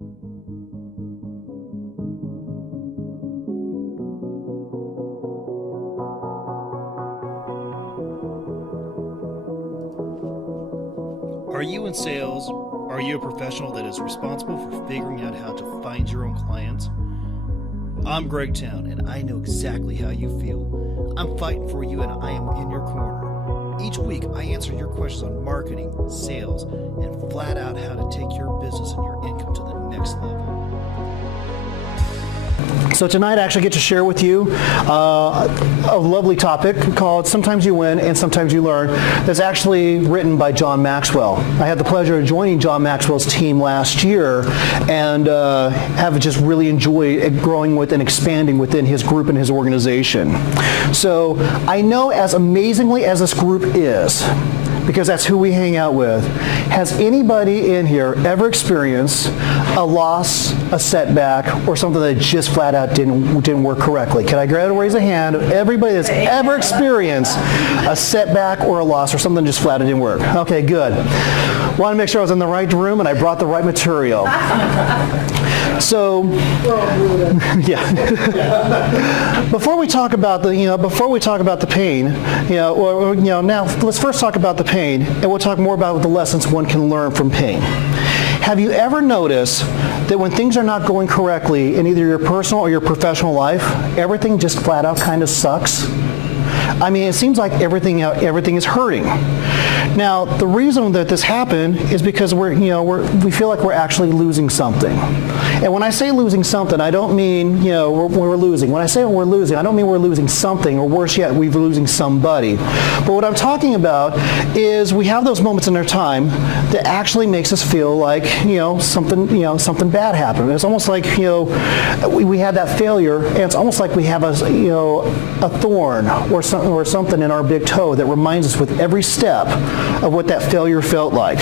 Are you in sales? Are you a professional that is responsible for figuring out how to find your own clients? I'm Greg Towne, and I know exactly how you feel. I'm fighting for you, and I am in your corner. Each week, I answer your questions on marketing, sales, and flat out how to take your business and your income to the next level. So tonight I actually get to share with you a lovely topic called Sometimes You Win and Sometimes You Learn that's actually written by John Maxwell. I had the pleasure of joining John Maxwell's team last year and have just really enjoyed growing with and expanding within his group and his organization. So I know as amazingly as this group is, because that's who we hang out with, has anybody in here ever experienced a loss, a setback, or something that just flat out didn't work correctly? Can I raise a hand of everybody that's ever experienced a setback or a loss or something just flat out didn't work? Okay, good. Want to make sure I was in the right room and I brought the right material. So, yeah. Before we talk about the pain, now let's first talk about the pain, and we'll talk more about the lessons one can learn from pain. Have you ever noticed that when things are not going correctly in either your personal or your professional life, everything just flat out kind of sucks? I mean, it seems like everything is hurting. Now, the reason that this happened is because we feel like we're actually losing something. And when I say losing something, I don't mean we're losing. When I say we're losing, I don't mean we're losing something, or worse yet, we're losing somebody. But what I'm talking about is we have those moments in our time that actually makes us feel like something bad happened. It's almost like we had that failure, and it's almost like we have a thorn or something in our big toe that reminds us with every step of what that failure felt like.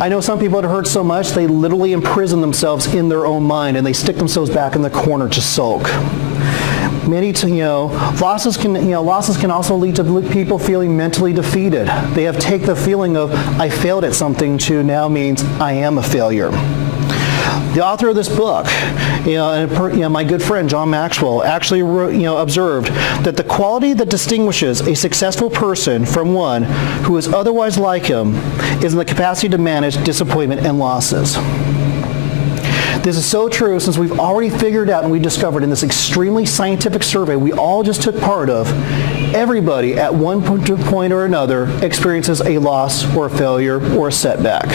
I know some people that hurt so much they literally imprison themselves in their own mind and they stick themselves back in the corner to sulk. Losses can also lead to people feeling mentally defeated. They have taken the feeling of I failed at something to now means I am a failure. The author of this book, my good friend John Maxwell, actually observed that the quality that distinguishes a successful person from one who is otherwise like him is in the capacity to manage disappointment and losses. This is so true since we've already figured out and we discovered in this extremely scientific survey we all just took part of, everybody at one point or another experiences a loss or a failure or a setback.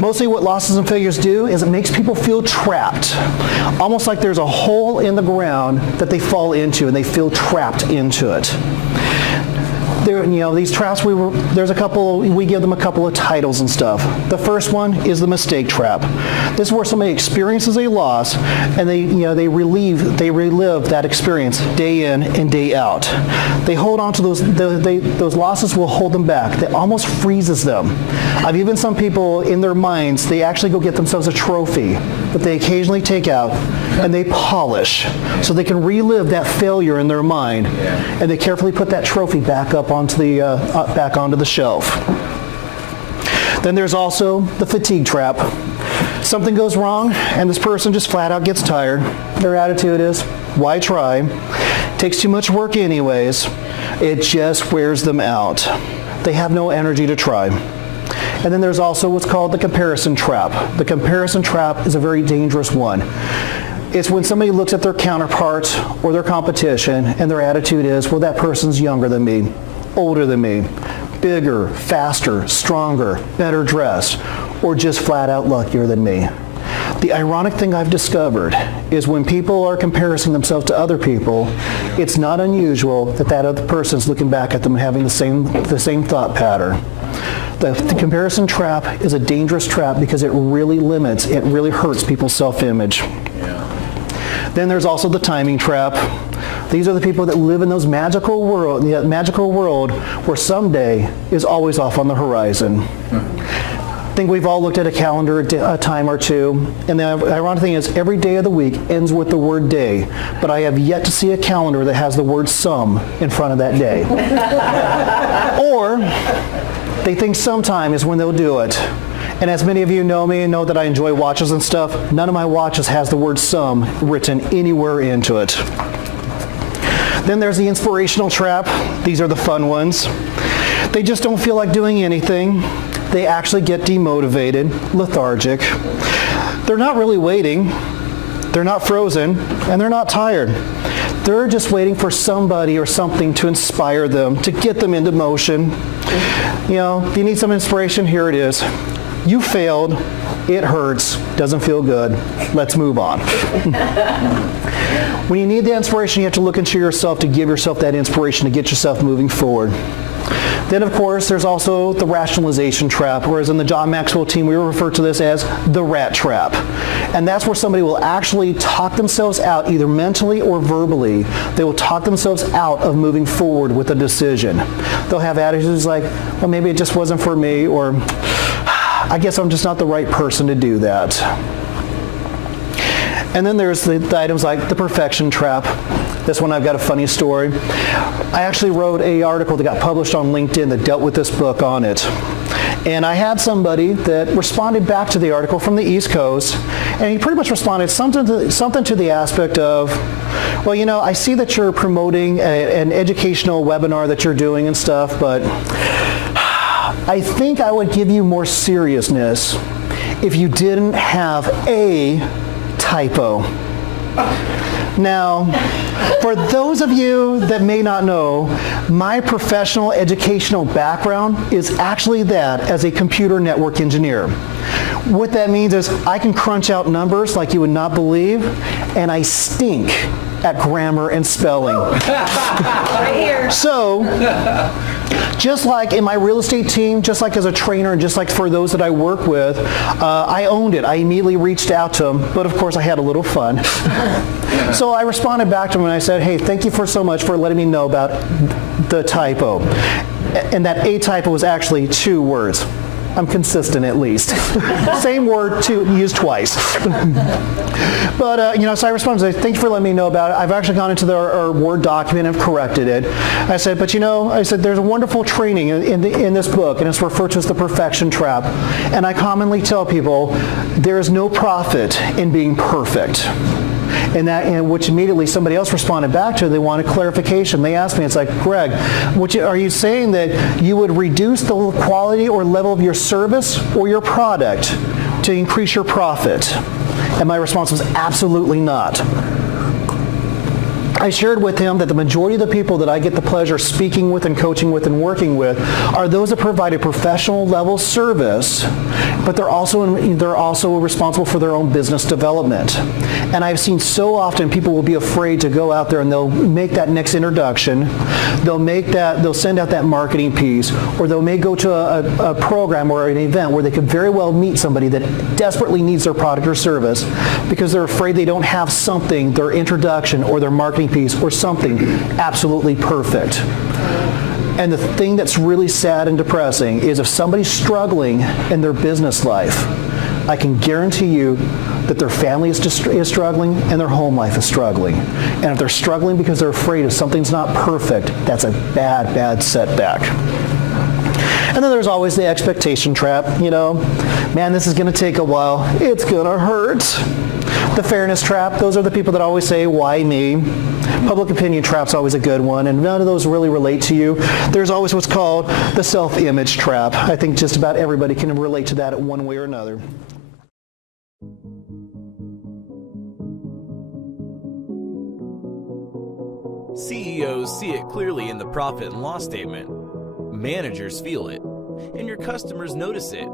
Mostly what losses and failures do is it makes people feel trapped, almost like there's a hole in the ground that they fall into and they feel trapped into it. These traps, we give them a couple of titles and stuff. The first one is the mistake trap. This is where somebody experiences a loss and they relive that experience day in and day out. They hold on to those losses will hold them back. That almost freezes them. I've even some people in their minds, they actually go get themselves a trophy that they occasionally take out and they polish so they can relive that failure in their mind, and they carefully put that trophy back up onto the shelf. Then there's also the fatigue trap. Something goes wrong and this person just flat out gets tired. Their attitude is, why try? Takes too much work anyways. It just wears them out. They have no energy to try. And then there's also what's called the comparison trap. The comparison trap is a very dangerous one. It's when somebody looks at their counterpart or their competition and their attitude is, well, that person's younger than me, older than me, bigger, faster, stronger, better dressed, or just flat out luckier than me. The ironic thing I've discovered is when people are comparing themselves to other people, it's not unusual that other person's looking back at them and having the same thought pattern. The comparison trap is a dangerous trap because it really hurts people's self-image. Then there's also the timing trap. These are the people that live in that magical world where someday is always off on the horizon. I think we've all looked at a calendar a time or two, and the ironic thing is every day of the week ends with the word day, but I have yet to see a calendar that has the word some in front of that day. Or they think sometime is when they'll do it. And as many of you know me and know that I enjoy watches and stuff, none of my watches has the word some written anywhere into it. Then there's the inspirational trap. These are the fun ones. They just don't feel like doing anything. They actually get demotivated, lethargic. They're not really waiting. They're not frozen, and they're not tired. They're just waiting for somebody or something to inspire them, to get them into motion. You know, if you need some inspiration, here it is. You failed. It hurts. Doesn't feel good. Let's move on. When you need the inspiration, you have to look into yourself to give yourself that inspiration to get yourself moving forward. Then, of course, there's also the rationalization trap, whereas in the John Maxwell team, we refer to this as the rat trap. And that's where somebody will actually talk themselves out, either mentally or verbally. They will talk themselves out of moving forward with a decision. They'll have attitudes like, well, maybe it just wasn't for me, or I guess I'm just not the right person to do that. And then there's the items like the perfection trap. This one I've got a funny story. I actually wrote an article that got published on LinkedIn that dealt with this book on it. And I had somebody that responded back to the article from the East Coast, and he pretty much responded something to the aspect of, well, you know, I see that you're promoting an educational webinar that you're doing and stuff, but I think I would give you more seriousness if you didn't have a typo. Now, for those of you that may not know, my professional educational background is actually that as a computer network engineer. What that means is I can crunch out numbers like you would not believe, and I stink at grammar and spelling. Right here. So, just like in my real estate team, just like as a trainer, and just like for those that I work with, I owned it. I immediately reached out to them, but of course I had a little fun. So I responded back to them and I said, hey, thank you so much for letting me know about the typo. And that a typo was actually 2 words. I'm consistent at least. Same word used twice. But, so I responded and said, thank you for letting me know about it. I've actually gone into our Word document and corrected it. I said, but there's a wonderful training in this book, and it's referred to as the perfection trap. And I commonly tell people, there is no profit in being perfect. And which immediately somebody else responded back to. They wanted clarification. They asked me, it's like, Greg, are you saying that you would reduce the quality or level of your service or your product to increase your profit? And my response was absolutely not. I shared with him that the majority of the people that I get the pleasure speaking with and coaching with and working with are those that provide a professional level service, but they're also responsible for their own business development. And I've seen so often people will be afraid to go out there and they'll make that next introduction, they'll send out that marketing piece, or they may go to a program or an event where they could very well meet somebody that desperately needs their product or service because they're afraid they don't have something, their introduction or their marketing piece or something absolutely perfect. And the thing that's really sad and depressing is if somebody's struggling in their business life, I can guarantee you that their family is struggling and their home life is struggling. And if they're struggling because they're afraid if something's not perfect, that's a bad, bad setback. And then there's always the expectation trap. Man, this is going to take a while. It's going to hurt. The fairness trap, those are the people that always say, why me? Public opinion trap's always a good one, and none of those really relate to you. There's always what's called the self-image trap. I think just about everybody can relate to that in one way or another. CEOs see it clearly in the profit and loss statement. Managers feel it, and your customers notice it.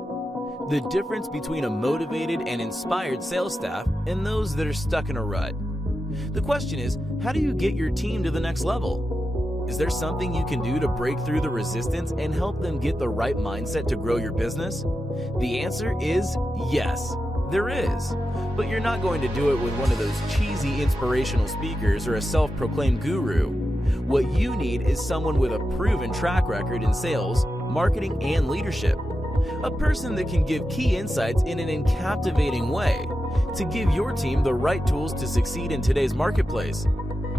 The difference between a motivated and inspired sales staff and those that are stuck in a rut. The question is, how do you get your team to the next level? Is there something you can do to break through the resistance and help them get the right mindset to grow your business? The answer is yes, there is. But you're not going to do it with one of those cheesy inspirational speakers or a self-proclaimed guru. What you need is someone with a proven track record in sales, marketing, and leadership. A person that can give key insights in an captivating way to give your team the right tools to succeed in today's marketplace.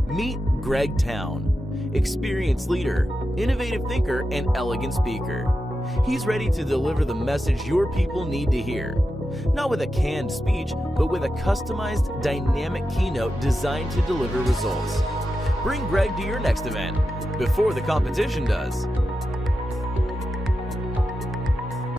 Meet Greg Towne, experienced leader, innovative thinker, and elegant speaker. He's ready to deliver the message your people need to hear. Not with a canned speech, but with a customized, dynamic keynote designed to deliver results. Bring Greg to your next event before the competition does.